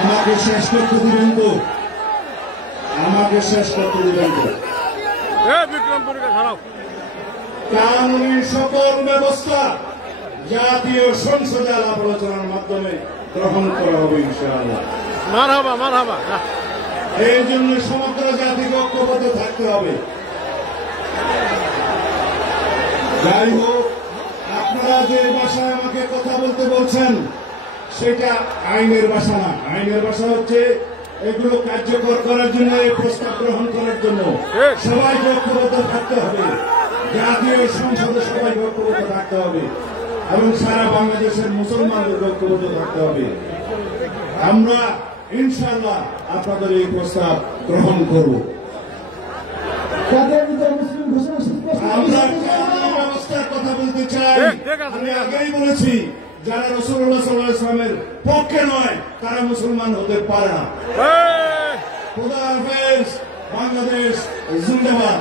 আমাকে শেষ করতে দিবেন তো? আমাকে শেষ করতে দিবেন তো? কানুনি সকল ব্যবস্থা জাতীয় সংসদে আলাপ আলোচনার মাধ্যমে গ্রহণ করা হবে ইনশাআল্লাহ। মারহাবা মারহাবা। এই জন্য সমগ্র জাতিকে ঐক্যবদ্ধ থাকতে হবে। যাই হোক, আপনারা যে ভাষায় আমাকে কথা বলতে বলছেন সেটা আইনের ভাষা না। আইনের ভাষা হচ্ছে এগুলো কার্যকর করার জন্য, এই প্রস্তাব গ্রহণ করার জন্য সবাইকে ঐক্যবদ্ধ থাকতে হবে। জাতীয় সংসদে সবাইকে ঐক্যবদ্ধ থাকতে হবে এবং সারা বাংলাদেশের মুসলমানদের ঐক্যবদ্ধ থাকতে হবে। আমরা ইনশাআল্লাহ আপনাদের এই প্রস্তাব গ্রহণ করব। আমরা কানুনি ব্যবস্থার কথা বলতে চাই। আমি আগেই বলেছি, যারা রাসূলুল্লাহ সাল্লাল্লাহু আলাইহি ওয়াসাল্লামের পক্ষে নয় তারা মুসলমান হতে পারে না। খোদা হাফেজ। বাংলাদেশ জিন্দাবাদ।